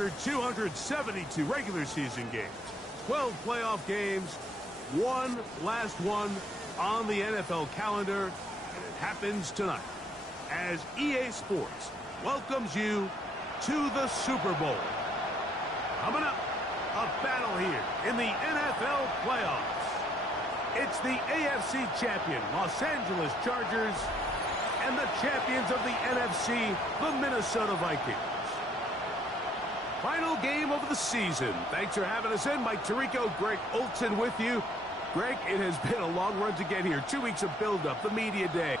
record 272 regular season games, 12 playoff games, one last one on the NFL calendar, and it happens tonight as EA Sports welcomes you to the Super Bowl. Coming up, a battle here in the NFL playoffs. It's the AFC champion, Los Angeles Chargers, and the champions of the NFC, the Minnesota Vikings. Final game of the season. Thanks for having us in. Mike Tirico, Greg Olsen with you. Greg, it has been a long run to get here. 2 weeks of build-up, the media day.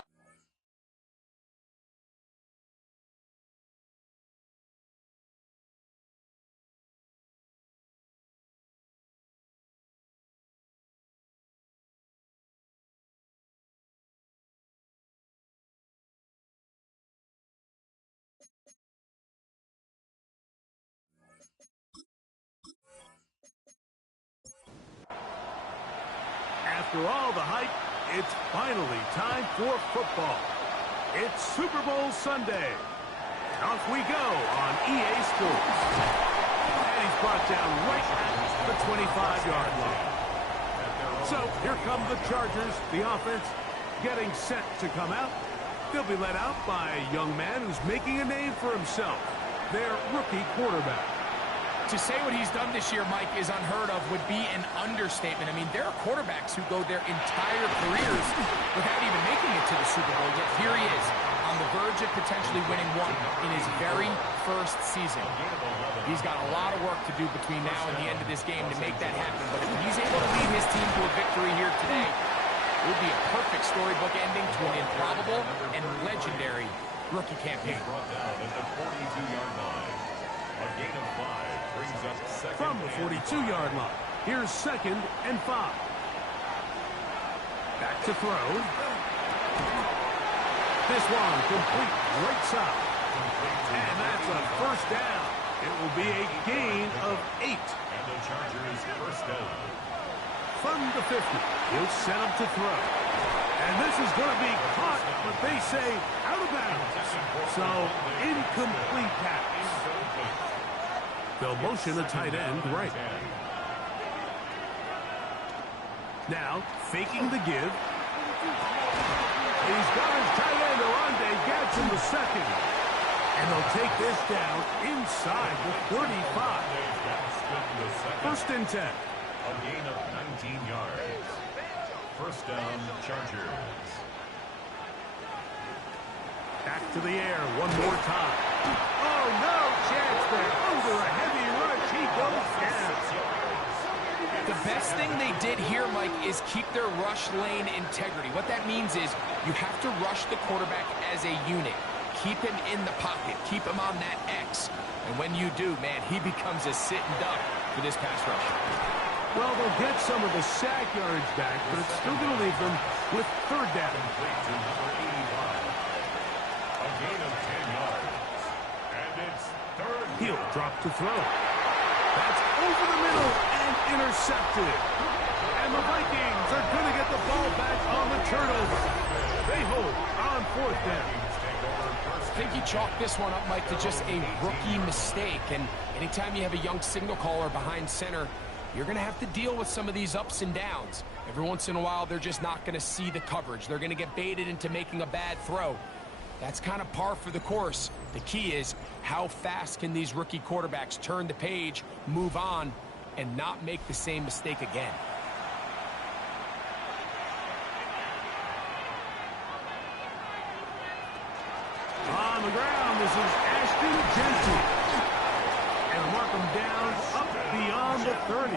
After all the hype, it's finally time for football. It's Super Bowl Sunday. Off we go on EA Sports. And he's brought down right at the 25-yard line. So here come the Chargers, the offense, getting set to come out. They'll be led out by a young man who's making a name for himself, their rookie quarterback. To say what he's done this year, Mike, is unheard of would be an understatement. I mean, there are quarterbacks who go their entire careers without even making it to the Super Bowl, yet here he is on the verge of potentially winning one in his very first season. He's got a lot of work to do between now and the end of this game to make that happen, but if he's able to lead his team to a victory here today, it would be a perfect storybook ending to an improbable and legendary rookie campaign. From the 42-yard line, here's 2nd and 5. Back to throw. This one complete right side. And that's a first down. It will be a gain of 8. And the Chargers first down. From the 50, he'll set up to throw. And this is going to be caught, but they say out of bounds. So, incomplete pass. They'll motion a tight end right. Now, faking the give. He's got his tight end, Arande Gadsden, the second. And they'll take this down inside the 35. 1st and 10. A gain of 19 yards. First down, Chargers. Back to the air one more time. Oh, no chance there. Over a heavy rush, he goes down. The best thing they did here, Mike, is keep their rush lane integrity. What that means is you have to rush the quarterback as a unit. Keep him in the pocket. Keep him on that X. And when you do, man, he becomes a sitting duck for this pass rush. Well, they'll get some of the sack yards back, but it's still going to leave them with 3rd down. A gain of 10 yards. And it's 3rd. He'll drop to throw. That's over the middle and intercepted. And the Vikings are going to get the ball back on the turnover. They hold on 4th down. I think you chalk this one up, Mike, to just a rookie mistake. And anytime you have a young signal caller behind center, you're going to have to deal with some of these ups and downs. Every once in a while, they're just not going to see the coverage. They're going to get baited into making a bad throw. That's kind of par for the course. The key is how fast can these rookie quarterbacks turn the page, move on, and not make the same mistake again. On the ground, this is Ashton Jenkins. And mark him down up beyond the 30.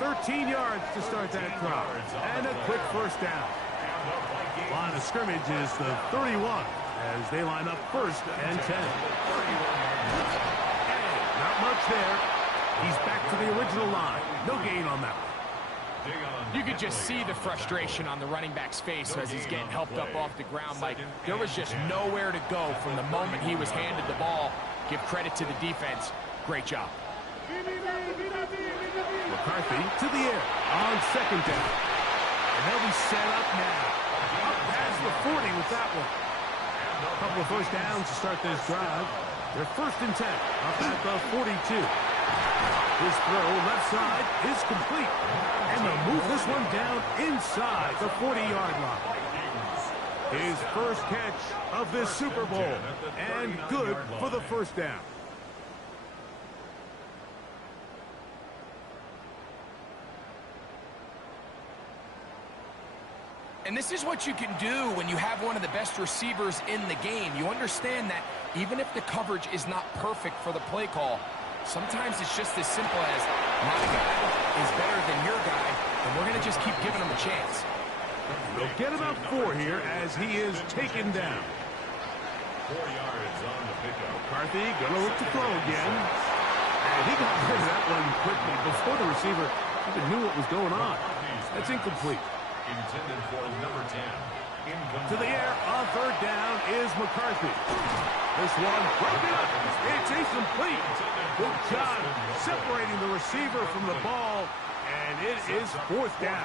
13 yards to start that drive. And a quick first down. Line of scrimmage is the 31 as they line up 1st and 10. And not much there. He's back to the original line. No gain on that one. You could just see the frustration on the running back's face as he's getting helped up off the ground. Like, there was just nowhere to go from the moment he was handed the ball. Give credit to the defense. Great job. McCarthy to the air on 2nd down. And they'll be set up now. Up past the 40 with that one. A couple of first downs to start this drive. They're 1st and 10 up at the 42. His throw left side is complete. And they'll move this one down inside the 40-yard line. His first catch of this Super Bowl, and good for the 1st down. And this is what you can do when you have one of the best receivers in the game. You understand that even if the coverage is not perfect for the play call, sometimes it's just as simple as my guy is better than your guy, and we're going to just keep giving him a chance. They'll get about 4 here as he is taken down. 4 yards on the pickup. McCarthy going to look to throw again. And he got rid of that one quickly before the receiver even knew what was going on. That's incomplete. Intended for number 10. To the air on 3rd down is McCarthy. This one broken up. It's incomplete. Good job separating the receiver from the ball, and it is 4th down.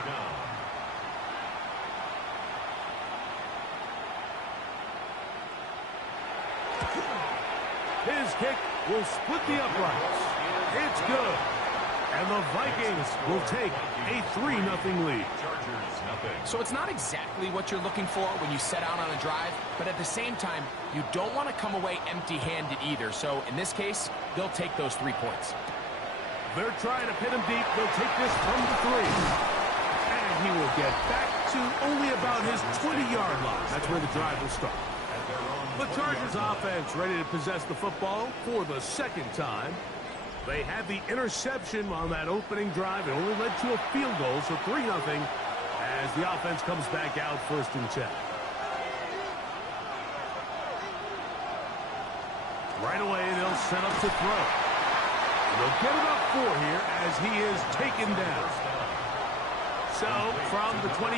His kick will split the uprights. It's good. And the Vikings will take a 3-0 lead. So it's not exactly what you're looking for when you set out on a drive, but at the same time, you don't want to come away empty-handed either. So in this case, they'll take those 3 points. They're trying to pin him deep. They'll take this from the 3. And he will get back to only about his 20-yard line. That's where the drive will start. The Chargers offense ready to possess the football for the 2nd time. They had the interception on that opening drive. It only led to a field goal, so 3-0 as the offense comes back out 1st and 10. Right away, they'll set up to throw. They'll get about 4 here as he is taken down. So, from the 25,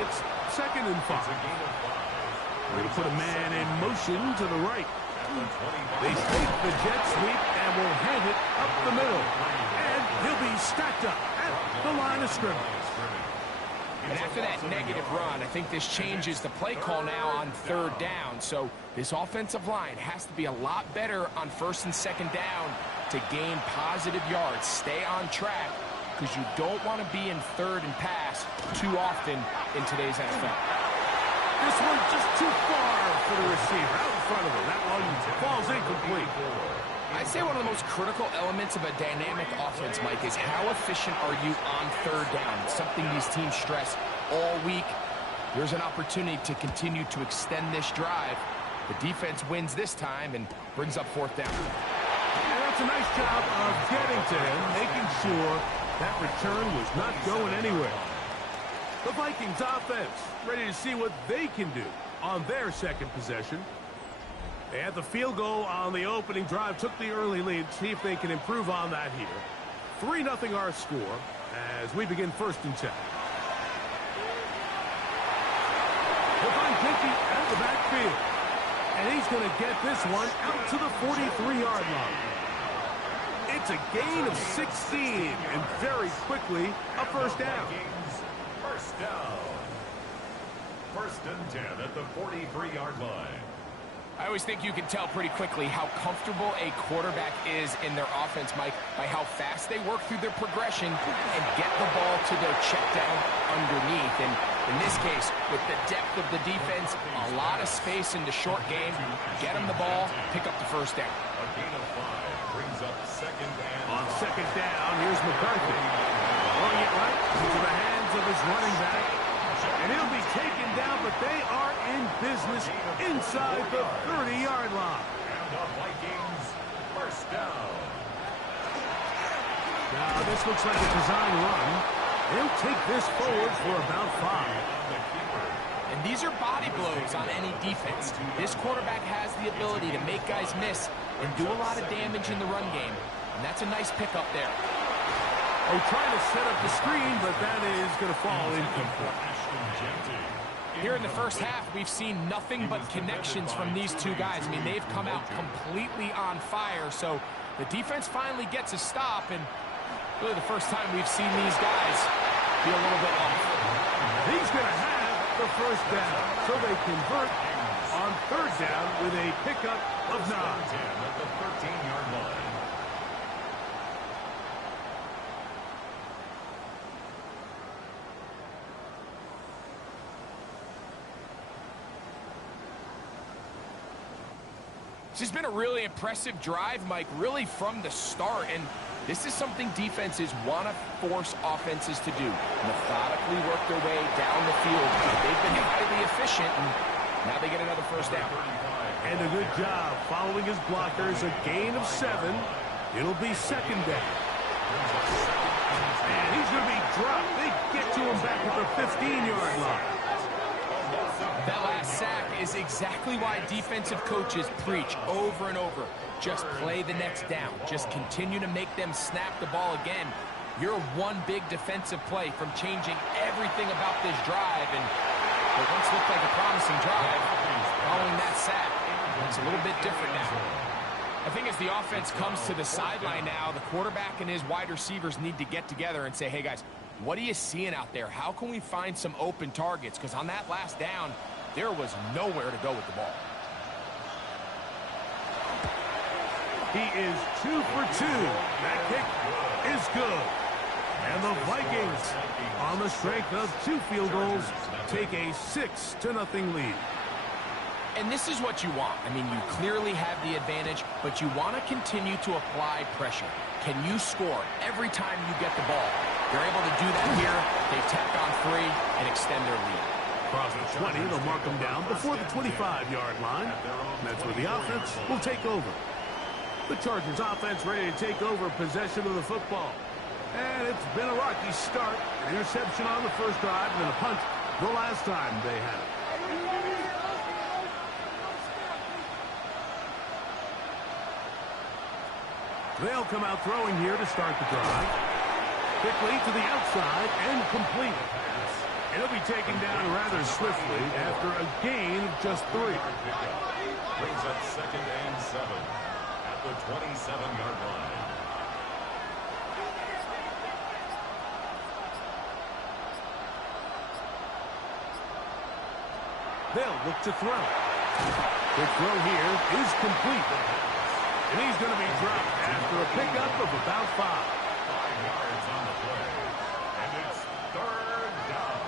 it's 2nd and 5. We're going to put a man in motion to the right. They take the jet sweep and will hand it up the middle. And he'll be stacked up at the line of scrimmage. And after that negative run, I think this changes the play call now on 3rd down. So this offensive line has to be a lot better on 1st and 2nd down to gain positive yards. Stay on track because you don't want to be in 3rd and pass too often in today's NFL. This one's just too far for the receiver. Out in front of him. That one falls incomplete. I'd say one of the most critical elements of a dynamic offense, Mike, is how efficient are you on 3rd down? It's something these teams stress all week. Here's an opportunity to continue to extend this drive. The defense wins this time and brings up 4th down. And that's a nice job of getting to him, making sure that return was not going anywhere. The Vikings offense ready to see what they can do on their 2nd possession. They had the field goal on the opening drive, took the early lead. See if they can improve on that here. 3-0 our score as we begin 1st and 10. They'll find Kinetik at the backfield. And he's going to get this one out to the 43-yard line. It's a gain of 16, and very quickly, a 1st down. 1st down. 1st and 10 at the 43-yard line. I always think you can tell pretty quickly how comfortable a quarterback is in their offense, Mike, by how fast they work through their progression and get the ball to their check down underneath. And in this case, with the depth of the defense, a lot of space in the short game, get them the ball, pick up the 1st down. A gain of 5 brings up 2nd and On 2nd down, here's McCarthy. Throwing it right into the hands of his running back. And he'll be taken down, but they are in business inside the 30-yard line. And the Vikings 1st down. Now, this looks like a design run. They'll take this forward for about 5. And these are body blows on any defense. This quarterback has the ability to make guys miss and do a lot of damage in the run game. And that's a nice pickup there. Oh, trying to set up the screen, but that is going to fall incomplete. Here in the 1st half, we've seen nothing but connections from these 2 guys. I mean, they've come out completely on fire. So the defense finally gets a stop, and really the first time we've seen these guys be a little bit off. He's going to have the 1st down, so they convert on third down with a pickup of 9. At the 13-yard line. This has been a really impressive drive, Mike, really from the start. And this is something defenses want to force offenses to do. Methodically work their way down the field. They've been highly efficient, and now they get another first down. And a good job following his blockers. A gain of 7. It'll be second down. And he's going to be dropped. They get to him back at the 15-yard line. That last sack is exactly why defensive coaches preach over and over. Just play the next down. Just continue to make them snap the ball again. You're one big defensive play from changing everything about this drive. And what once looked like a promising drive, following that sack, it's a little bit different now. I think as the offense comes to the sideline now, the quarterback and his wide receivers need to get together and say, hey, guys, what are you seeing out there? How can we find some open targets? Because on that last down, there was nowhere to go with the ball. He is 2 for 2. That kick is good. And the Vikings, on the strength of 2 field goals, take a 6-0 lead. And this is what you want. I mean, you clearly have the advantage, but you want to continue to apply pressure. Can you score every time you get the ball? They're able to do that here. They tack on 3 and extend their lead. Across the 20, they'll mark them down before the 25-yard line. That's where the offense will take over. The Chargers offense ready to take over possession of the football. And it's been a rocky start. An interception on the first drive and a punt the last time they had it. They'll come out throwing here to start the drive. Quickly to the outside and complete. It'll be taken down rather swiftly after a gain of just 3. Brings up 2nd and 7 at the 27-yard line. They'll look to throw. The throw here is complete. And he's going to be dropped after a pickup of about 5. 5 yards on the play. And it's 3rd down.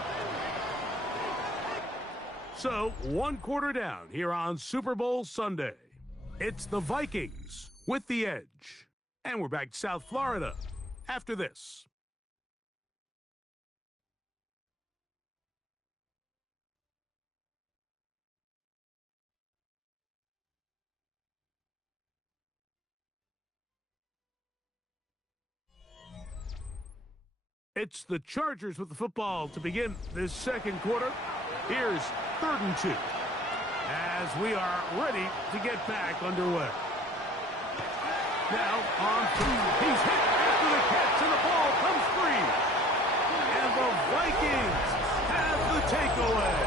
So, 1 quarter down here on Super Bowl Sunday. It's the Vikings with the edge. And we're back to South Florida after this. It's the Chargers with the football to begin this second quarter. Here's 3rd and 2 as we are ready to get back underway. Now on 3. He's hit after the catch and the ball comes free. And the Vikings have the takeaway.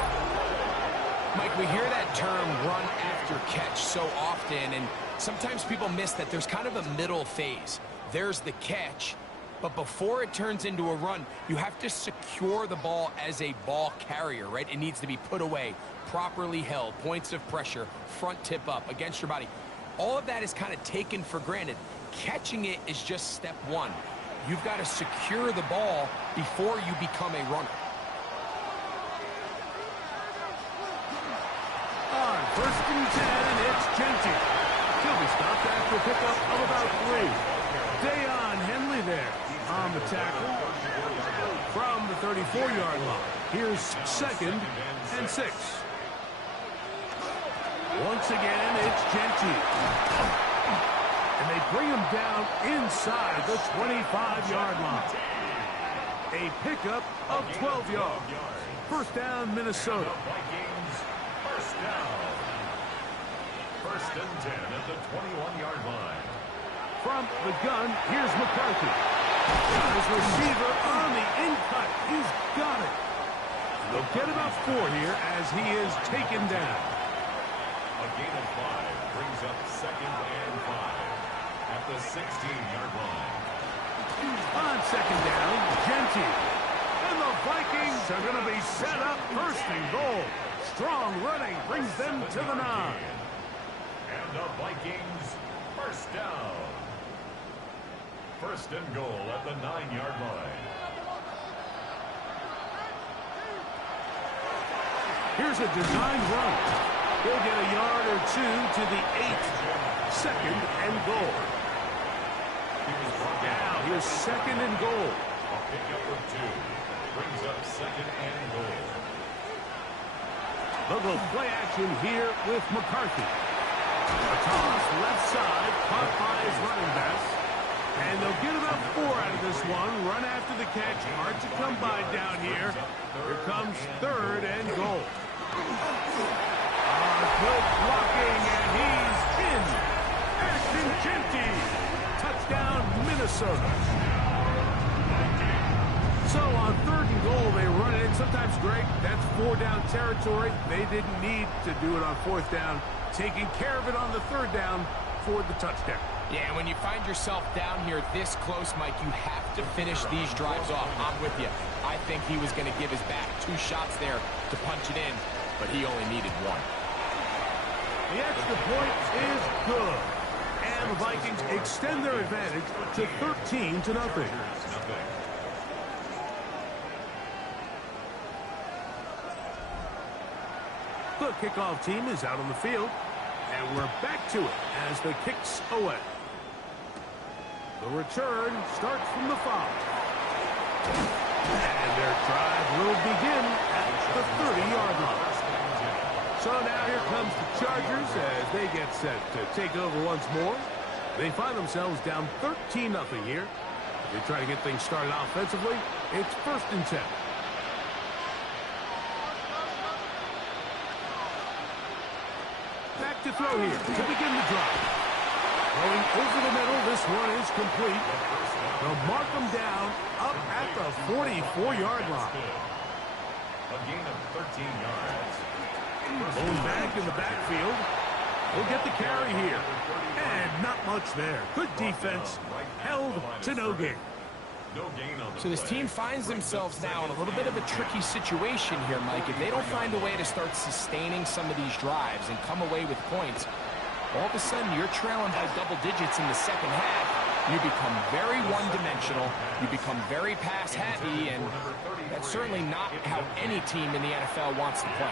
Mike, we hear that term run after catch so often, and sometimes people miss that there's kind of a middle phase. There's the catch, but before it turns into a run, you have to secure the ball as a ball carrier, right? It needs to be put away, properly held, points of pressure, front tip up against your body. All of that is kind of taken for granted. Catching it is just step 1. You've got to secure the ball before you become a runner. On 1st and 10, it's Kinetik. He'll be stopped after a pickup of about 3. Dayon Henley there on the tackle from the 34-yard line. Here's 2nd and 6. Once again, it's Kinetik. And they bring him down inside the 25-yard line. A pickup of 12 yards. First down, Minnesota. Vikings, first down. 1st and 10 at the 21-yard line. From the gun, here's McCarthy. His receiver on the in-cut. He's got it. They'll get about 4 here as he is taken down. A gain of 5 brings up 2nd and 5 at the 16-yard line. On 2nd down, Kinetik. And the Vikings are going to be set up 1st and goal. Strong running brings them to the 9. And the Vikings first down. First and goal at the 9-yard line. Here's a designed run. He'll get a yard or 2 to the 8. Second and goal. Now here's second and goal. A pickup of 2. Brings up second and goal. They'll go play action here with McCarthy. A toss left side, caught by his running back. And they'll get about 4 out of this one. Run after the catch. Hard to come by down here. Here comes third and goal. Good blocking, and he's in. Ashton Genty. Touchdown, Minnesota. So on third and goal, they run it in. Sometimes, Greg, that's 4-down territory. They didn't need to do it on 4th down. Taking care of it on the 3rd down for the touchdown. Yeah, when you find yourself down here this close, Mike, you have to finish these drives off. I'm with you. I think he was going to give his back 2 shots there to punch it in, but he only needed 1. The extra point is good. And the Vikings extend their advantage to 13-0. The kickoff team is out on the field, and we're back to it as the kick's away. The return starts from the 5. And their drive will begin at the 30-yard line. So now here comes the Chargers as they get set to take over once more. They find themselves down 13-0 here. They try to get things started offensively. It's 1st and 10. Back to throw here to begin the drive. Going over the middle, this one is complete. They'll mark them down up at the 44-yard line. A gain of 13 yards. Going back in the backfield. We'll get the carry here. And not much there. Good defense. Held to no gain. So this team finds themselves now in a little bit of a tricky situation here, Mike. If they don't find a way to start sustaining some of these drives and come away with points, all of a sudden you're trailing by double digits in the second half. You become very one-dimensional. You become very pass-happy, and that's certainly not how any team in the NFL wants to play.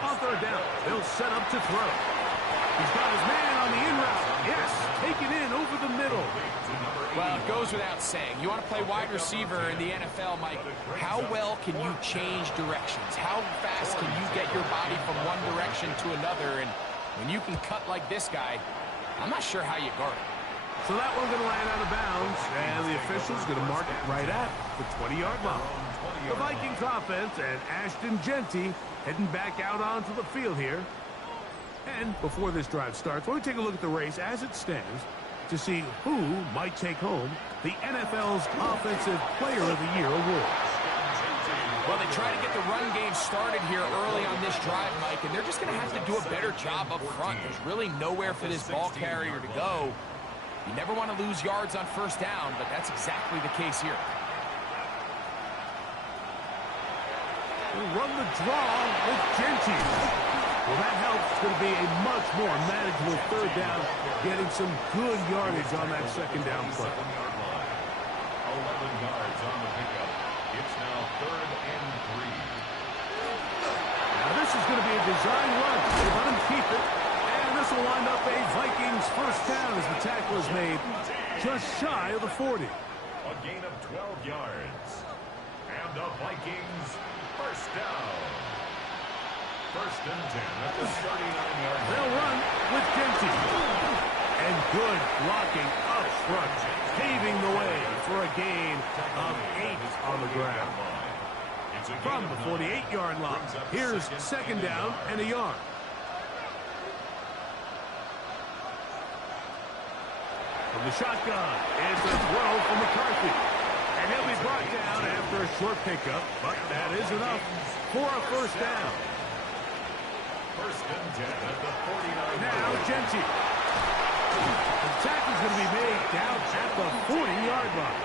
On 3rd down, they'll set up to throw. He's got his man on the in route. Yes, taken in over the middle. Well, it goes without saying. You want to play wide receiver in the NFL, Mike, how well can you change directions? How fast can you get your body from one direction to another? And when you can cut like this guy, I'm not sure how you guard it. So that one's going to land out of bounds, and the official's going to mark it right at the 20-yard line. The Vikings offense and Ashton Genty heading back out onto the field here. And before this drive starts, let me take a look at the race as it stands to see who might take home the NFL's Offensive Player of the Year award. Well, they try to get the run game started here early on this drive, Mike, and they're just going to have to do a better job up front. There's really nowhere for this ball carrier to go. You never want to lose yards on 1st down, but that's exactly the case here. We'll run the draw with Genty. Well, that helps. It's going to be a much more manageable 3rd down, getting some good yardage on that 2nd down play. 11 yards on the pickup. It's now 3rd and 3. Now this is going to be a design run. They let him keep it. And this will wind up a Vikings 1st down as the tackle is made just shy of the 40. A gain of 12 yards. And the Vikings 1st down. 1st and 10 at the 39-yard line. They'll run with Kinetik. And good blocking up front, paving the way for a gain of 8 on the ground. From the 48-yard line, here's 2nd down and a yard. From the shotgun, it's a throw from McCarthy. And he'll be brought down after a short pickup, but that is enough for a 1st down. 1st and 10 at the 49. Now Genty. The tackle's going to be made down at the 40-yard line.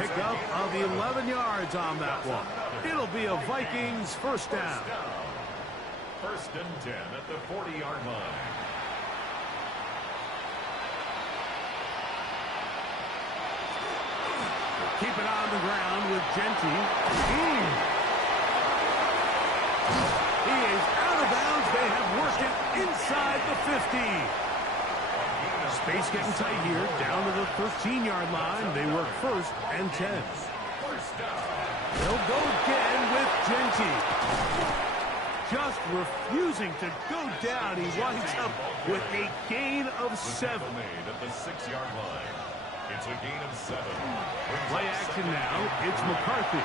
Pickup of 11 yards on that one. It'll be a Vikings first down. First and 10 at the 40-yard line. Keep it on the ground with Genty. He is out of bounds. They have worked it inside the 50. Space getting tight here. Down to the 13-yard line. They work first and 10. They'll go again with Genty. Just refusing to go down. He winds up with a gain of 7. At the 6-yard line. It's a gain of 7. Play action now. It's McCarthy.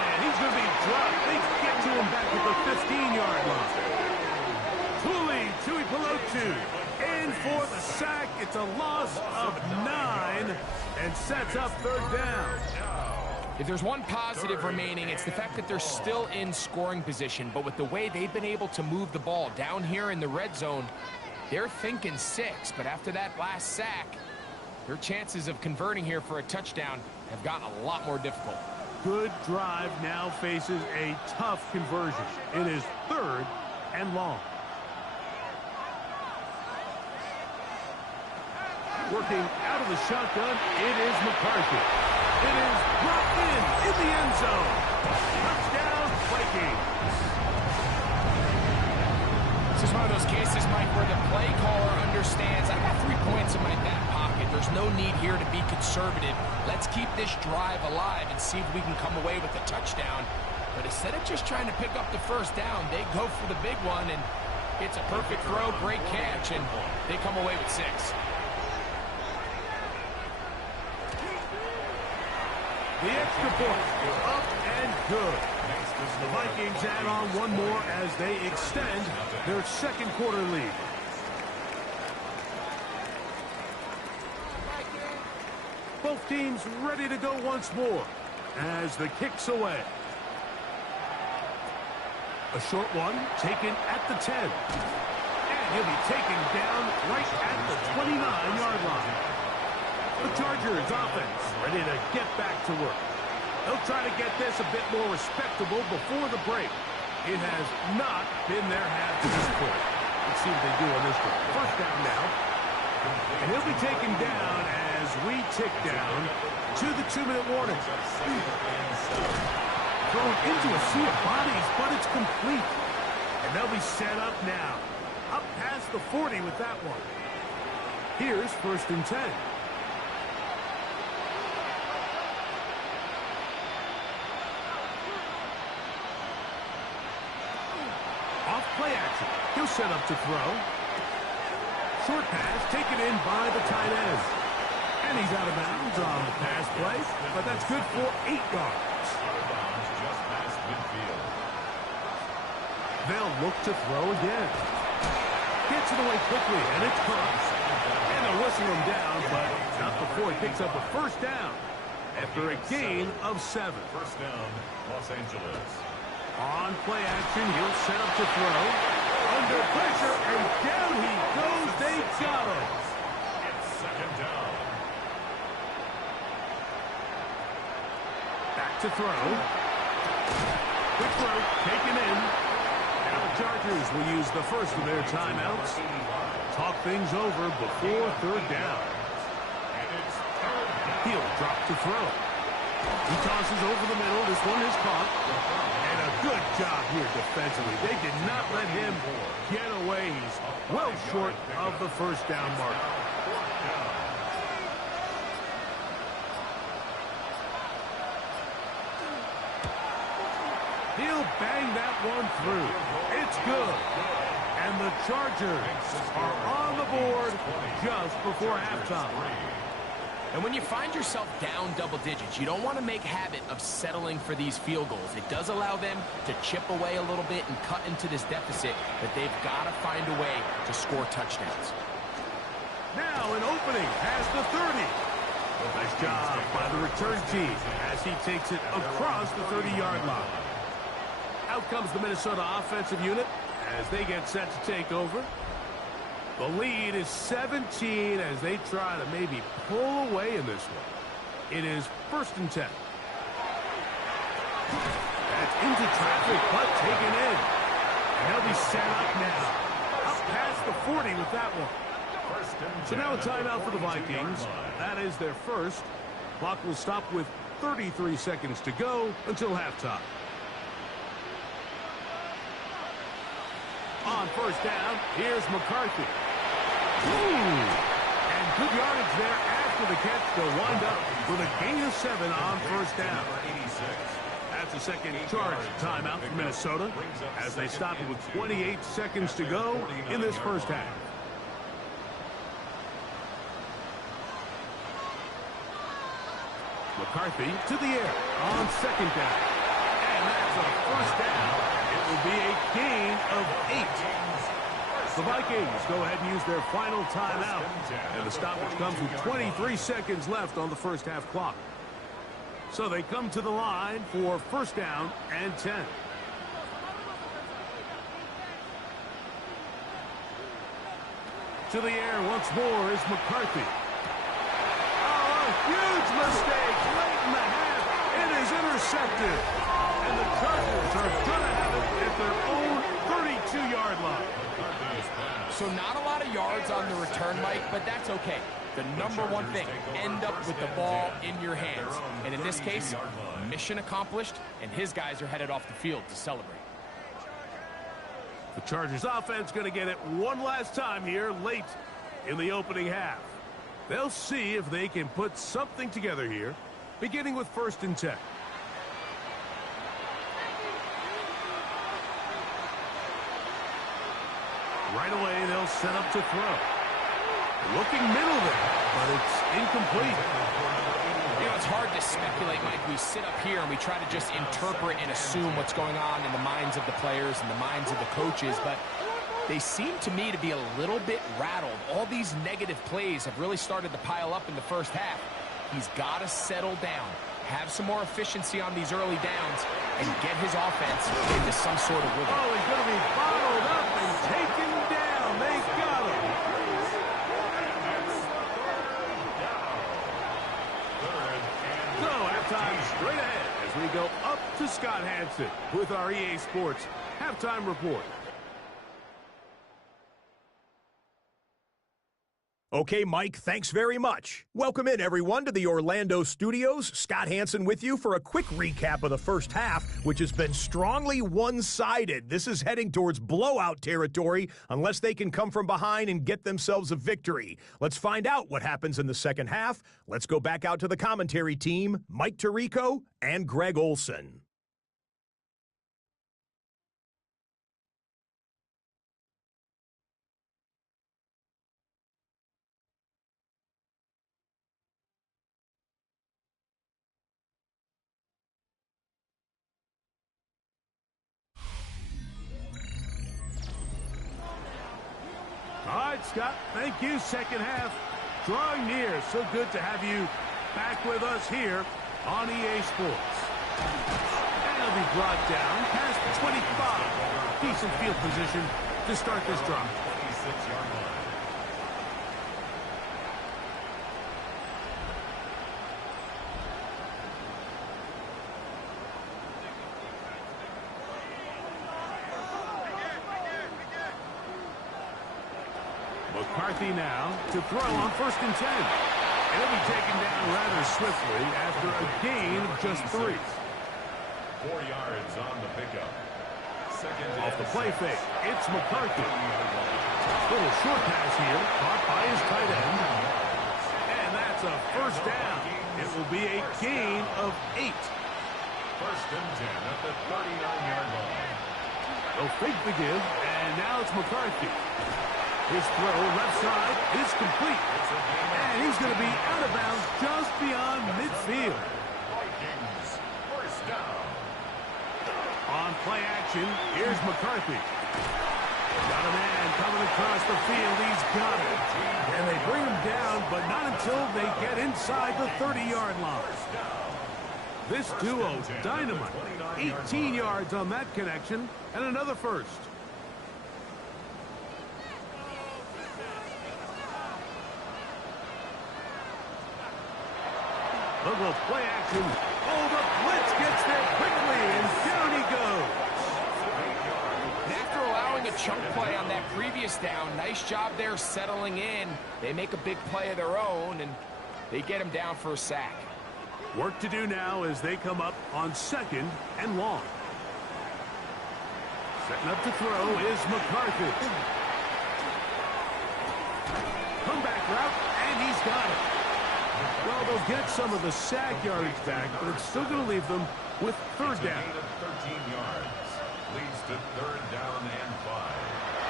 And he's going to be dropped. They get to him back at the 15-yard line. Tui Pelotu in for the sack. It's a loss of 9 and sets up third down. If there's one positive remaining, it's the fact that they're still in scoring position. But with the way they've been able to move the ball down here in the red zone, they're thinking 6. But after that last sack, their chances of converting here for a touchdown have gotten a lot more difficult. Good drive now faces a tough conversion. It is third and long. Working out of the shotgun, it is McCarthy. It is brought in the end zone. Touchdown, Vikings. This is one of those cases, Mike, where the play caller understands, I got 3 points in my back pocket. There's no need here to be conservative. Let's keep this drive alive and see if we can come away with a touchdown. But instead of just trying to pick up the first down, they go for the big one, and it's a perfect throw, great catch, and they come away with 6. The extra point, up and good. The Vikings add on one more as they extend their second quarter lead. Both teams ready to go once more as the kick's away. A short one taken at the 10. And he'll be taken down right at the 29-yard line. The Chargers offense ready to get back to work. They'll try to get this a bit more respectable before the break. It has not been their half to this point. Let's see what they do on this one. First down now. And he'll be taken down as we tick down to the 2-minute warning. Thrown into a sea of bodies, but it's complete. And they'll be set up now. Up past the 40 with that one. Here's first and 10. Play action. He'll set up to throw. Short pass taken in by the tight end. And he's out of bounds on the pass play, but that's good for 8 yards. Just past midfield. They'll look to throw again. Gets it away quickly, and it's caught. And they'll whistle him down, but not before he picks up a first down after a gain of 7. First down, Los Angeles. On play action, he'll set up to throw. Under pressure, and down he goes. They got him. It's second down. Back to throw. Quick throw, taken in. Now the Chargers will use the first of their timeouts. Talk things over before third down. And it's third down. He'll drop to throw. He tosses over the middle. This one is caught. And a good job here defensively. They did not let him get away. He's well short of the first down mark. He'll bang that one through. It's good. And the Chargers are on the board just before halftime. And when you find yourself down double digits, you don't want to make habit of settling for these field goals. It does allow them to chip away a little bit and cut into this deficit, but they've got to find a way to score touchdowns. Now an opening past the 30. Nice job by the return team as he takes it across the 30-yard line. Out comes the Minnesota offensive unit as they get set to take over. The lead is 17 as they try to maybe pull away in this one. It is 1st and 10. That's into traffic, but taken in. And they'll be set up now. Up past the 40 with that one. So now a timeout for the Vikings. That is their first. Clock will stop with 33 seconds to go until halftime. On 1st down, here's McCarthy. And good yardage there after the catch. They'll wind up with a gain of 7 on 1st down. That's a second charge timeout for Minnesota as they stop it with 28 seconds to go in this first half. McCarthy to the air on 2nd down. And that's a 1st down. It will be a gain of 8. The Vikings go ahead and use their final timeout. And the stoppage comes with 23 seconds left on the first half clock. So they come to the line for 1st down and 10. To the air once more is McCarthy. Oh, a huge mistake late in the half. It is intercepted. And the Chargers are going to have it at their own 32-yard line. So not a lot of yards on the return, Mike, but that's okay. The number one thing, end up with the ball in your hands. And in this case, mission accomplished, and his guys are headed off the field to celebrate. The Chargers offense going to get it one last time here late in the opening half. They'll see if they can put something together here, beginning with 1st and 10. Right away, they'll set up to throw. Looking middle there, but it's incomplete. You know, it's hard to speculate, Mike. We sit up here and we try to just interpret and assume what's going on in the minds of the players and the minds of the coaches, but they seem to me to be a little bit rattled. All these negative plays have really started to pile up in the first half. He's got to settle down, have some more efficiency on these early downs, and get his offense into some sort of rhythm. Oh, he's going to be bottled up and taken down. They've got him. So, halftime straight ahead as we go up to Scott Hansen with our EA Sports halftime report. Okay, Mike, thanks very much. Welcome in, everyone, to the Orlando studios. Scott Hansen with you for a quick recap of the first half, which has been strongly one-sided. This is heading towards blowout territory unless they can come from behind and get themselves a victory. Let's find out what happens in the second half. Let's go back out to the commentary team, Mike Tirico and Greg Olson. All right, Scott, thank you. Second half drawing near. So good to have you back with us here on EA Sports. And he'll be brought down past the 25. Decent field position to start this drive. 26-yard line. McCarthy now to throw on 1st and 10. And he'll be taken down rather swiftly after a gain of just 3. 4 yards on the pickup. Off the play fake, it's McCarthy. Little short pass here, caught by his tight end. And that's a 1st down. It will be a gain of 8. 1st and 10 at the 39-yard line. They'll fake the give, and now it's McCarthy. His throw left side is complete. And he's going to be out of bounds just beyond midfield. Vikings, 1st down. On play action, here's McCarthy. Got a man coming across the field. He's got it. And they bring him down, but not until they get inside the 30-yard line. This duo, dynamite. 18 yards on that connection, and another 1st. Look at play action. Oh, the blitz gets there quickly, and down he goes. And after allowing a chunk play on that previous down, nice job there settling in. They make a big play of their own, and they get him down for a sack. Work to do now as they come up on 2nd and long. Setting up to throw is McCarthy. Comeback route, and he's got it. Well, they'll get some of the sack yardage back, but it's still going to leave them with 3rd down. 13 yards. Leads to 3rd down and 5.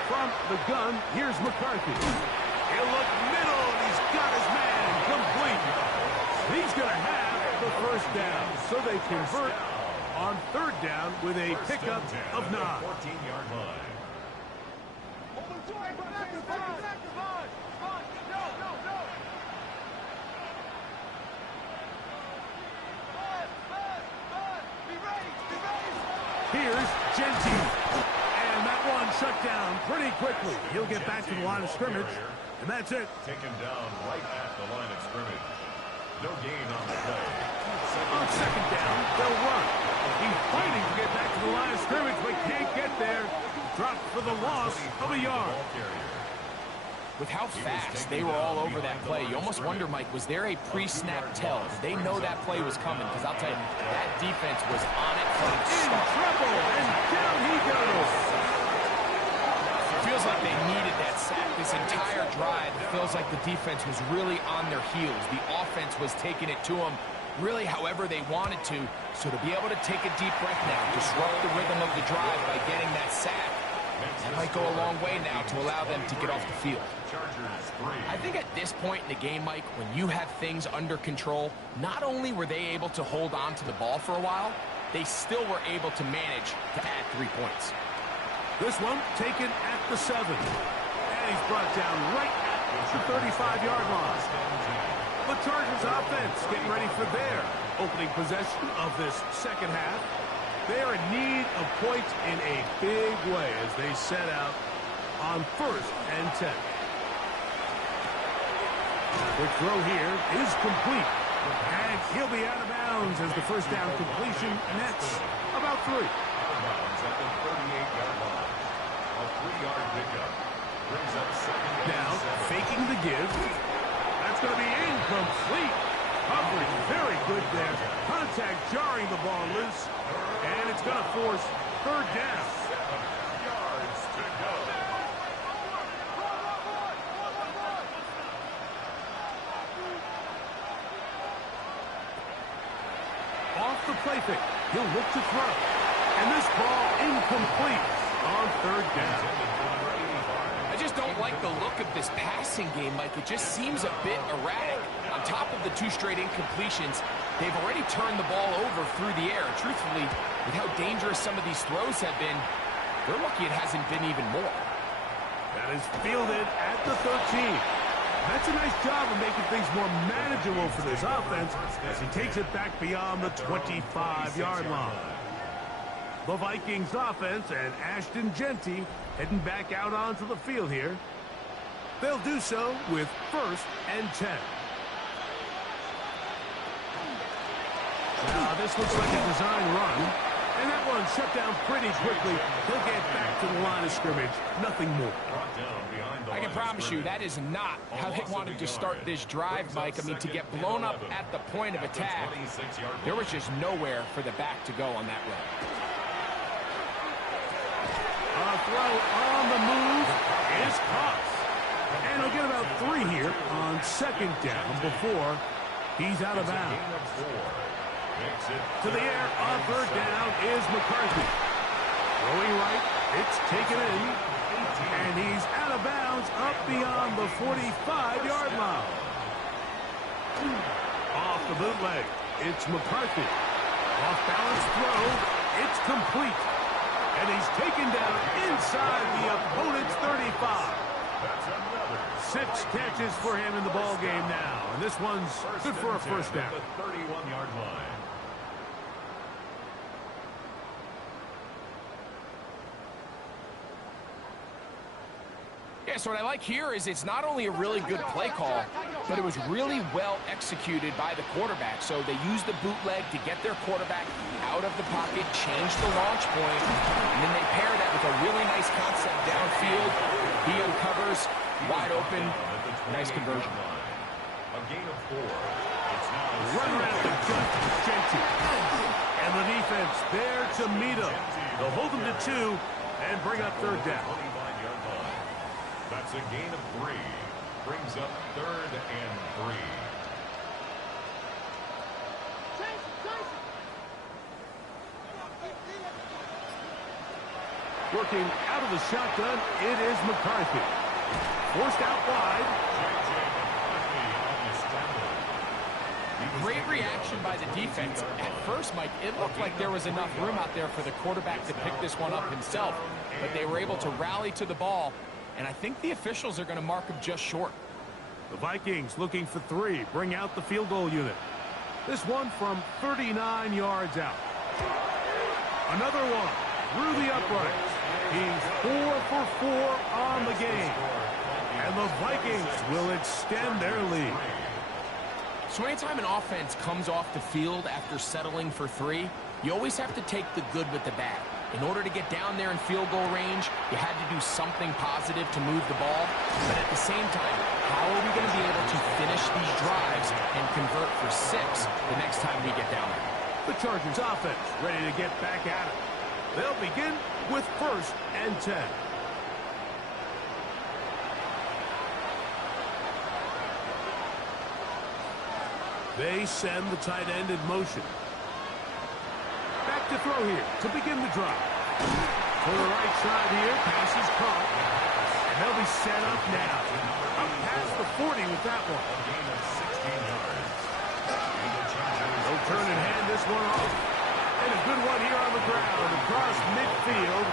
From the gun, here's McCarthy. He'll look middle, and he's got his man complete. He's going to have the 1st down, so they convert on 3rd down with a pickup of 9. 14-yard line. Here's Genty. And that one shut down pretty quickly. He'll get back to the line of scrimmage, and that's it. Taken down right at the line of scrimmage. No gain on the play. On 2nd down, they'll run. He's fighting to get back to the line of scrimmage, but can't get there. Dropped for the loss of a yard. With how fast they were all over that play, you almost wonder, Mike, was there a pre-snap tell? Did they know that play was coming? Because I'll tell you, that defense was on it from the In start. trouble, and down he goes. It feels like they needed that sack this entire drive. It feels like the defense was really on their heels. The offense was taking it to them really however they wanted to. So to be able to take a deep breath now, disrupt the rhythm of the drive by getting that sack, that might go a long way now to allow them to get off the field. I think at this point in the game, Mike, when you have things under control, not only were they able to hold on to the ball for a while, they still were able to manage to add 3 points. This one taken at the 7. And he's brought down right at the 35-yard line. The Chargers offense getting ready for their opening possession of this 2nd half. They are in need of points in a big way as they set out on 1st and 10. The throw here is complete. And he'll be out of bounds as the 1st down completion nets about 3. Out of bounds at the 38-yard line. A 3-yard pickup. Brings up 2nd Now, and 7. faking the give. That's going to be incomplete. Coverage very good there. Contact jarring the ball loose. And it's going to force 3rd down. 7 yards to go. Off the play fake. He'll look to throw. And this ball incomplete on 3rd down. I just don't like the look of this passing game, Mike. It just seems a bit erratic. On top of the 2 straight incompletions, they've already turned the ball over through the air. Truthfully, with how dangerous some of these throws have been, they're lucky it hasn't been even more. That is fielded at the 13. That's a nice job of making things more manageable for this offense as he takes it back beyond the 25-yard line. The Vikings offense and Ashton Genty heading back out onto the field here. They'll do so with 1st and 10. This looks like a design run, and that one shut down pretty quickly. He'll get back to the line of scrimmage, nothing more. I can promise you that is not how they wanted to start this drive, Mike. I mean, to get blown up at the point of attack, there was just nowhere for the back to go on that run. A throw on the move is caught. And he'll get about 3 here on 2nd down before he's out of bounds. To the air on 3rd down is McCarthy. Throwing right, it's taken in. And he's out of bounds up beyond the 45-yard line. Off the bootleg, it's McCarthy. Off balance throw, it's complete. And he's taken down inside the opponent's 35. 6 catches for him in the ball game now. And this one's good for a 1st down. The 31-yard line. Yeah, so what I like here is it's not only a really good play call, but it was really well executed by the quarterback. So they used the bootleg to get their quarterback out of the pocket, change the launch point, and then they pair that with a really nice concept downfield. He uncovers, wide open, nice conversion. A gain of 4. It's now Running at the gut, Genty. And the defense there to meet him. They'll hold him to 2 and bring up third down. 25-yard line. That's a gain of 3. Brings up 3rd and 3. Working out of the shotgun, it is McCarthy. Forced out wide. Great reaction by the defense. At first, Mike, it looked like there was enough room out there for the quarterback to pick this one up himself, but they were able to rally to the ball, and I think the officials are going to mark him just short. The Vikings looking for 3, bring out the field goal unit. This one from 39 yards out. Another one through the uprights. He's 4 for 4 on the game. And the Vikings will extend their lead. So anytime an offense comes off the field after settling for 3, you always have to take the good with the bad. In order to get down there in field goal range, you had to do something positive to move the ball. But at the same time, how are we going to be able to finish these drives and convert for 6 the next time we get down there? The Chargers offense ready to get back at it. They'll begin with 1st and 10. They send the tight end in motion. Back to throw here to begin the drive. To the right side here, pass is caught. And they'll be set up now. Up past the 40 with that one. A gain of 16 yards. They'll turn and hand this one off. And a good one here on the ground across midfield.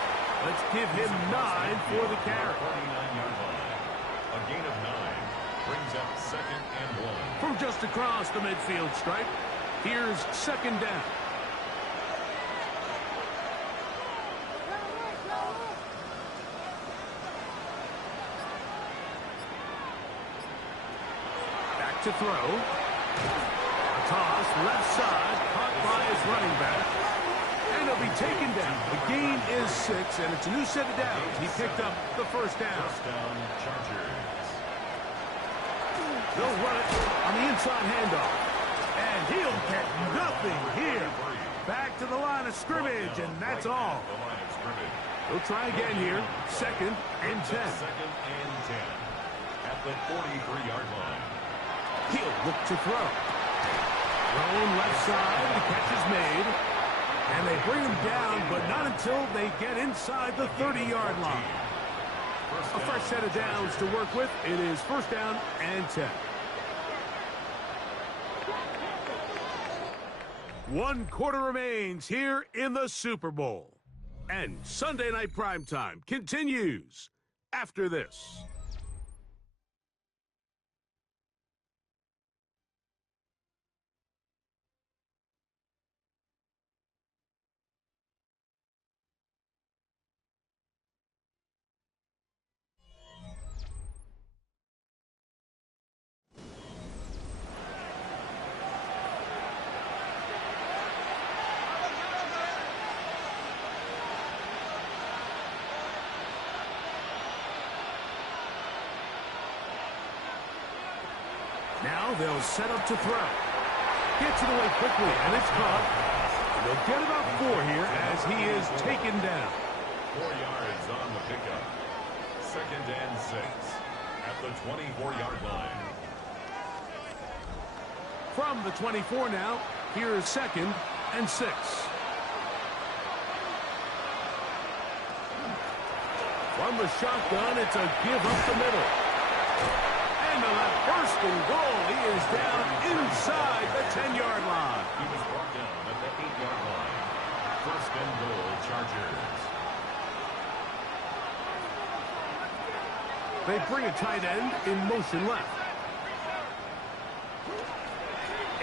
Let's give him 9 for the carry. 49-yard line. A gain of 9 brings up 2nd and 1. From just across the midfield stripe, here's 2nd down. Back to throw. A toss, left side, caught by his running back. And he'll be taken down. The gain is 6, and it's a new set of downs. He picked up the 1st down. First down, Chargers. They'll run it on the inside handoff. And he'll get nothing here. Back to the line of scrimmage, and that's all. The line of scrimmage. They'll try again here. 2nd and 10. 2nd and 10. At the 43-yard line. He'll look to throw. Thrown left side. The catch is made. And they bring him down, but not until they get inside the 30-yard line. A fresh set of downs to work with. It is 1st down and 10. 1 quarter remains here in the Super Bowl. And Sunday Night Primetime continues after this. Now they'll set up to throw. Gets it away quickly, and it's caught. They'll get about 4 here as he is taken down. 4 yards on the pickup. 2nd and 6 at the 24-yard line. From the 24 now, here is 2nd and 6. From the shotgun, it's a give up the middle. And on that 1st and goal, he is down inside the 10-yard line. He was brought down at the 8-yard line. 1st and goal, Chargers. They bring a tight end in motion left.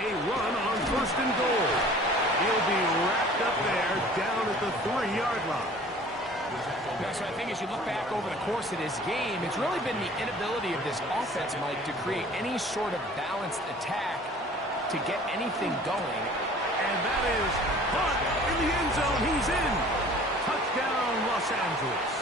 A run on 1st and goal. He'll be wrapped up there down at the 3-yard line. So I think as you look back over the course of this game, it's really been the inability of this offense, Mike, to create any sort of balanced attack to get anything going. And that is caught in the end zone. He's in. Touchdown, Los Angeles.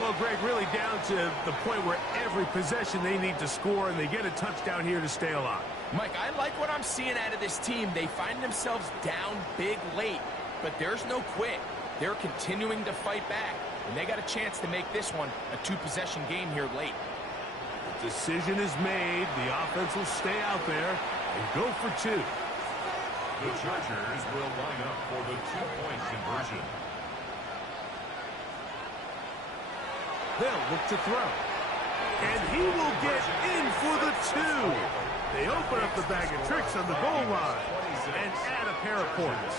Well, Greg, really down to the point where every possession they need to score, and they get a touchdown here to stay alive. Mike, I like what I'm seeing out of this team. They find themselves down big late, but there's no quit. They're continuing to fight back, and they got a chance to make this one a two-possession game here late. The decision is made. The offense will stay out there and go for two. The Chargers will line up for the two-point conversion. They'll look to throw. And he will get in for the two. They open up the bag of tricks on the goal line and add a pair of points.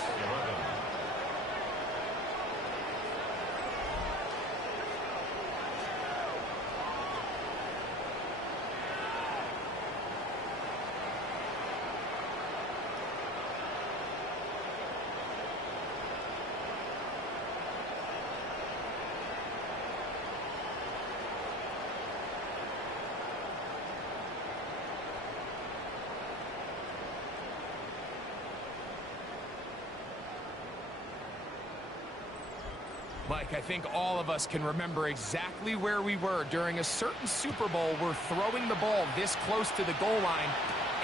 Mike, I think all of us can remember exactly where we were during a certain Super Bowl where throwing the ball this close to the goal line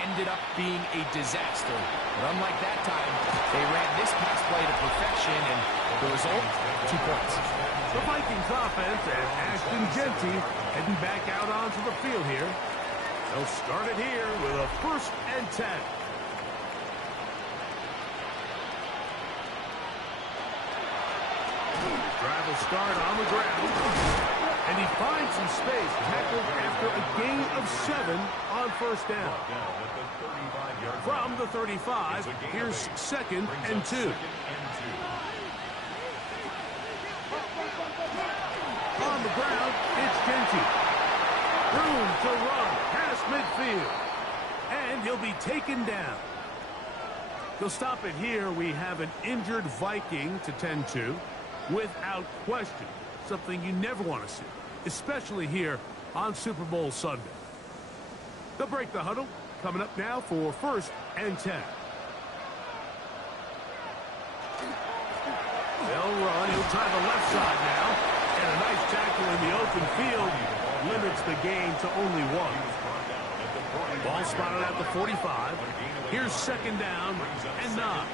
ended up being a disaster. But unlike that time, they ran this pass play to perfection, and the result, 2 points. The Vikings offense and Ashton Jeanty heading back out onto the field here. They'll start it here with a 1st and 10. Drive will start on the ground. And he finds some space, tackled after a gain of 7 on 1st down. From the 35, here's 2nd and 2. On the ground, it's Kinetik. Room to run past midfield. And he'll be taken down. They'll stop it here. We have an injured Viking to tend to. Without question, something you never want to see, especially here on Super Bowl Sunday. They'll break the huddle. Coming up now for 1st and 10. They'll run. He'll try the left side now. And a nice tackle in the open field limits the gain to only 1. Ball spotted at the 45. Here's 2nd down and 9.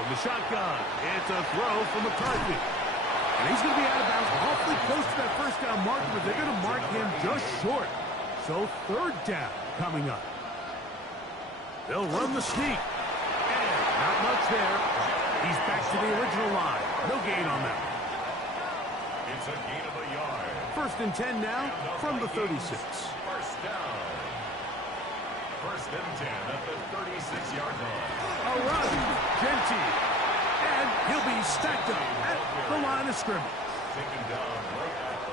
From the shotgun, it's a throw from McCarthy. And he's going to be out of bounds awfully close to that 1st down marker, but they're going to mark him just short. So 3rd down coming up. They'll run the sneak. And not much there. He's back to the original line. No gain on that. It's a gain of a yard. 1st and 10 now from the 36. 1st down. 1st and 10 at the 36-yard line. A run. Jeanty. And he'll be stacked up at the line of scrimmage.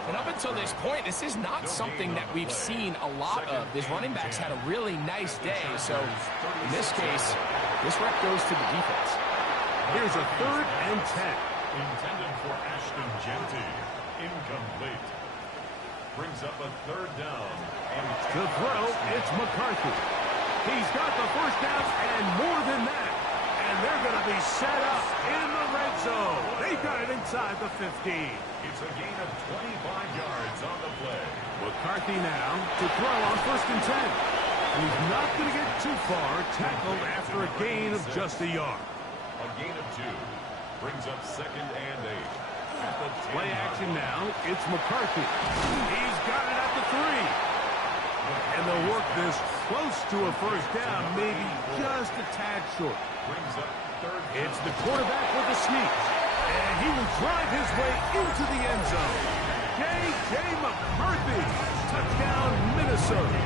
And up until this point, this is not something that we've seen a lot of. These running backs had a really nice day. So in this case, this rep goes to the defense. Here's a 3rd and 10. Intended for Ashton Jeanty. Incomplete. Brings up a 3rd down. And To throw, it's McCarthy. He's got the 1st down and more than that. And they're going to be set up in the red zone. They've got it inside the 15. It's a gain of 25 yards on the play. McCarthy now to throw on 1st and 10. And he's not going to get too far, tackled after a gain of just a yard. A gain of 2. Brings up 2nd and 8. At the 10. Play action now. It's McCarthy. He's got it at the 3. And they'll work this close to a 1st down, maybe just a tad short. Brings up 3rd. It's the quarterback with the sneak. And he will drive his way into the end zone. J.J. McCarthy. Touchdown, Minnesota.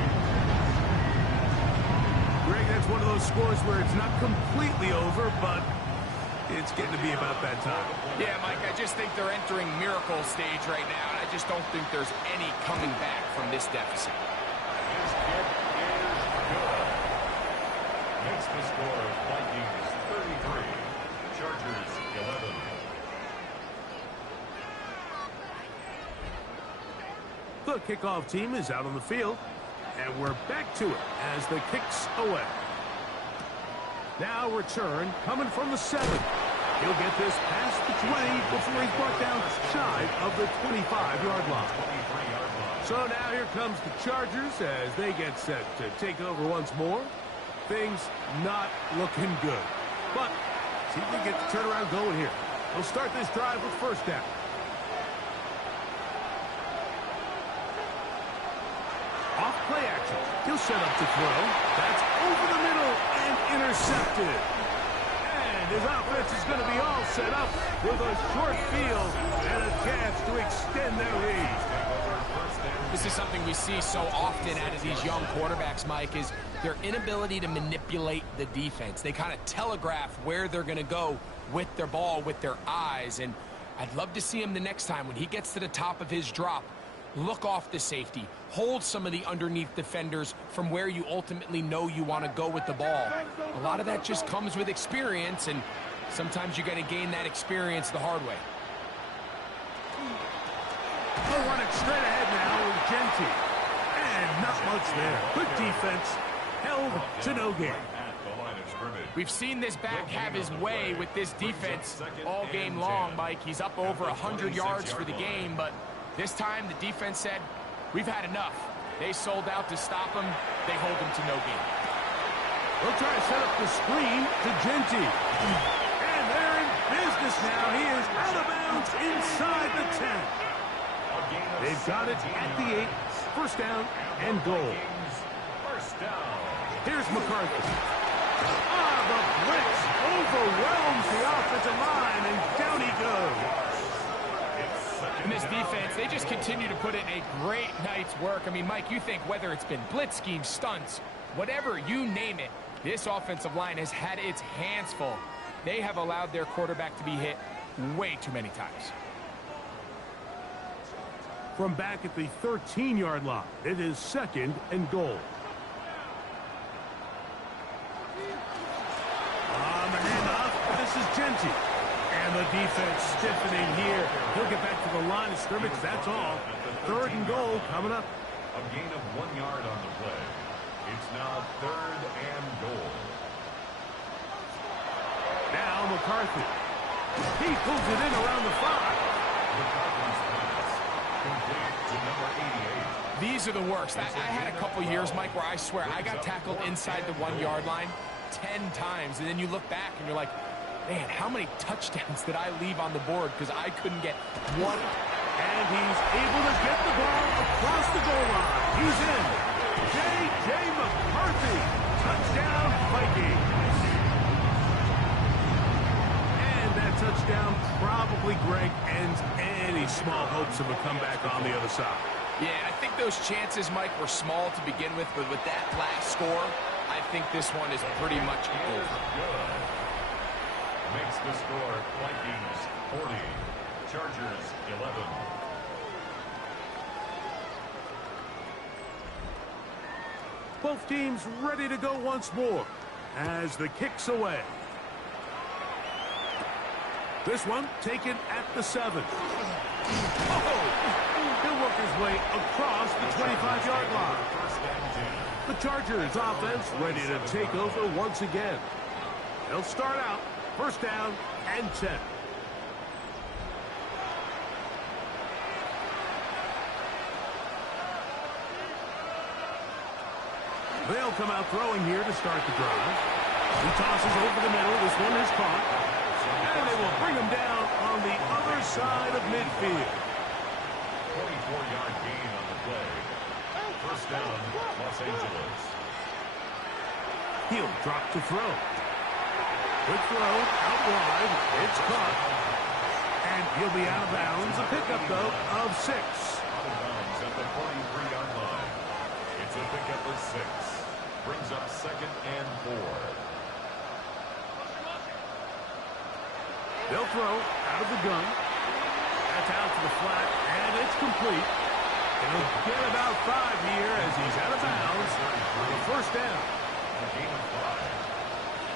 Greg, that's one of those scores where it's not completely over, but it's getting to be about that time. Yeah, Mike, I just think they're entering miracle stage right now, and I just don't think there's any coming back from this deficit. His kick is good. Makes the score Vikings The kickoff team is out on the field, and we're back to it as the kick's away. Now return coming from the 7. He'll get this past the 20 before he's brought down shy of the 25-yard line. So now here comes the Chargers as they get set to take over once more. Things not looking good. But see if we get the turnaround going here. We'll start this drive with first down. Off play action. He'll set up to throw. That's over the middle and intercepted. And his offense is going to be all set up with a short field and a chance to extend their lead. This is something we see so often out of these young quarterbacks, Mike, is their inability to manipulate the defense. They kind of telegraph where they're going to go with their ball, with their eyes. And I'd love to see him the next time when he gets to the top of his drop. Look off the safety. Hold some of the underneath defenders from where you ultimately know you want to go with the ball. A lot of that just comes with experience, and sometimes you're going to gain that experience the hard way. They'll run it straight ahead now with Genty. And not much there. Good defense. Held to no gain. We've seen this back have his way with this defense all game long, Mike. He's up over 100 yards for the game, but this time the defense said, we've had enough. They sold out to stop him. They hold him to no gain. We'll try to set up the screen to Genty. And they're in business now. He is out of bounds inside the 10. They've got it at the 8. First down and goal. Here's McCarthy. The blitz overwhelms the offensive line, and down he goes. In this defense, they just continue to put in a great night's work. I mean, Mike, you think whether it's been blitz schemes, stunts, whatever you name it, this offensive line has had its hands full. They have allowed their quarterback to be hit way too many times. From back at the 13-yard line, it is second and goal. On the handoff, this is Genty. And the defense stiffening here. He'll get back to the line of scrimmage, that's all. Third and goal coming up. A gain of 1 yard on the play. It's now third and goal. Now McCarthy. He pulls it in around the 5. McCarthy's pass complete to number 88. These are the worst. I had a couple years, Mike, where I swear I got tackled inside the 1 yard line 10 times. And then you look back and you're like, man, how many touchdowns did I leave on the board because I couldn't get one? And he's able to get the ball across the goal line. He's in. J.J. McCarthy. Touchdown, Vikings. And that touchdown probably, Greg, ends any small hopes of a comeback on the other side. Yeah, I think those chances, Mike, were small to begin with, but with that last score, I think this one is pretty much over. Makes the score Vikings 40, Chargers 11. Both teams ready to go once more as the kick's away. This one taken at the 7. He'll work his way across the 25-yard line. The Chargers offense ready to take over once again. They'll start out first down and 10. They'll come out throwing here to start the drive. He tosses over the middle. This one is caught. And they will bring him down on the other side of midfield. 24-yard gain on the play. First down, Los Angeles. He'll drop to throw. Quick throw, out wide. It's caught. And he'll be out of bounds. A pickup, though, of 6. Out of bounds at the 43-yard line. It's a pickup of 6. Brings up second and 4. They'll throw out of the gun. That's out to the flat, and it's complete. He'll get about 5 here as he's out of bounds for the first down. A gain of 5.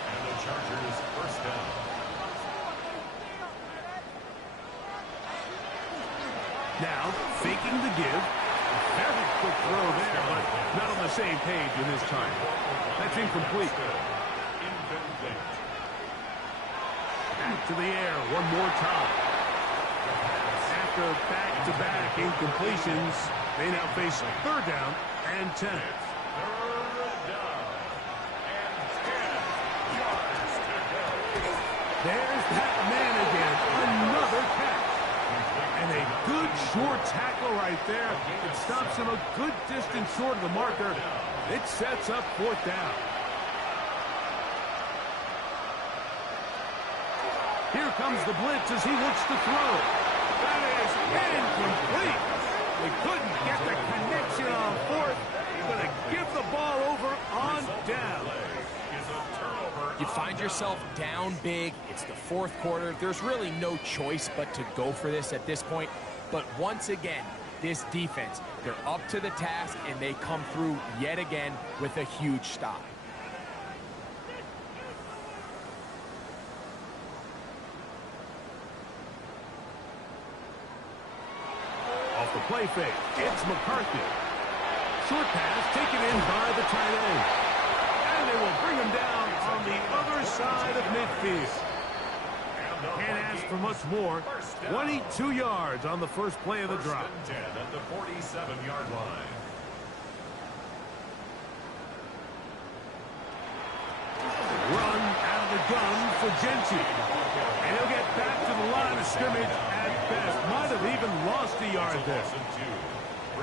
And the Chargers first down. Now, faking the give. throw there, but not on the same page in this time. That's incomplete. Back to the air one more time. After back-to-back incompletions, they now face 3rd down and 10. There's that man again. Another catch. And a good short tackle right there. It stops him a good distance short of the marker. It sets up 4th down. Here comes the blitz as he looks to throw. That is incomplete. They couldn't get the connection on 4th. He's going to give the ball over on down. You find yourself down big. It's the 4th quarter. There's really no choice but to go for this at this point. But once again, this defense, they're up to the task, and they come through yet again with a huge stop. Off the play fake, it's McCarthy. Short pass taken in by the tight end. And they will bring him down on the other side of midfield. Can't ask for much more. 22 yards on the first play of the drop. 10 at the 47-yard line. Run out of the gun for Gentry. And he'll get back to the line of scrimmage at best. Might have even lost a yard there.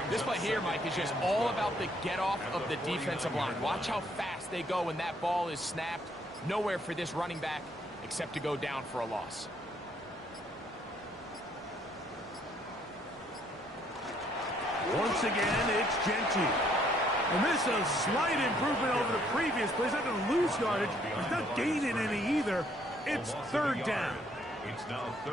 This play here, Mike, is just all about the get-off of the defensive line. Watch how fast they go when that ball is snapped. Nowhere for this running back except to go down for a loss. Once again, it's Gentry. And this is a slight improvement over the previous plays. Not going to lose yardage. He's not gaining any either. It's 3rd down.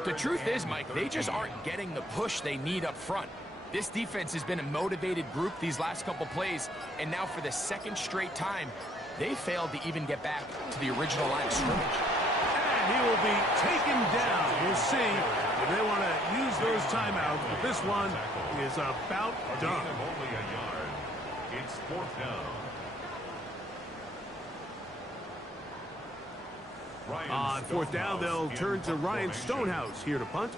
The truth is, Mike, they just aren't getting the push they need up front. This defense has been a motivated group these last couple plays, and now for the 2nd straight time, they failed to even get back to the original line of scrimmage. And he will be taken down. We'll see if they want to use those timeouts, but this one is about done. Only a yard. It's 4th down. On 4th down, they'll turn to Ryan Stonehouse here to punt.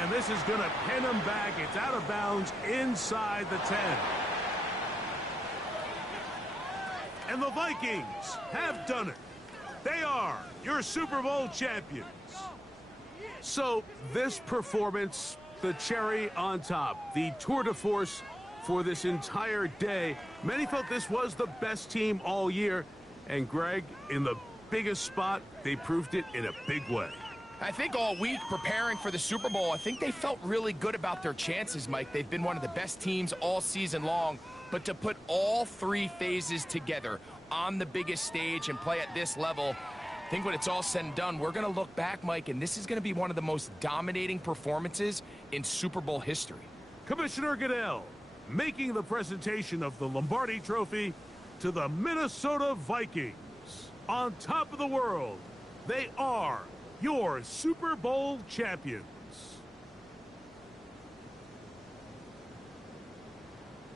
And this is going to pin him back. It's out of bounds inside the 10. And the Vikings have done it. They are your Super Bowl champions. So this performance, the cherry on top, the tour de force for this entire day. Many felt this was the best team all year. And Greg, in the biggest spot, they proved it in a big way. I think all week preparing for the Super Bowl, I think they felt really good about their chances, Mike. They've been one of the best teams all season long. But to put all 3 phases together on the biggest stage and play at this level, I think when it's all said and done, we're going to look back, Mike, and this is going to be one of the most dominating performances in Super Bowl history. Commissioner Goodell making the presentation of the Lombardi Trophy to the Minnesota Vikings. On top of the world, they are your Super Bowl champions.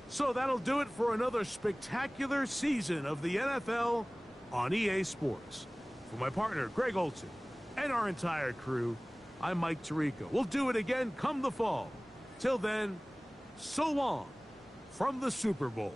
So that'll do it for another spectacular season of the NFL on EA Sports. For my partner, Greg Olson, and our entire crew, I'm Mike Tirico. We'll do it again come the fall. Till then, so long from the Super Bowl.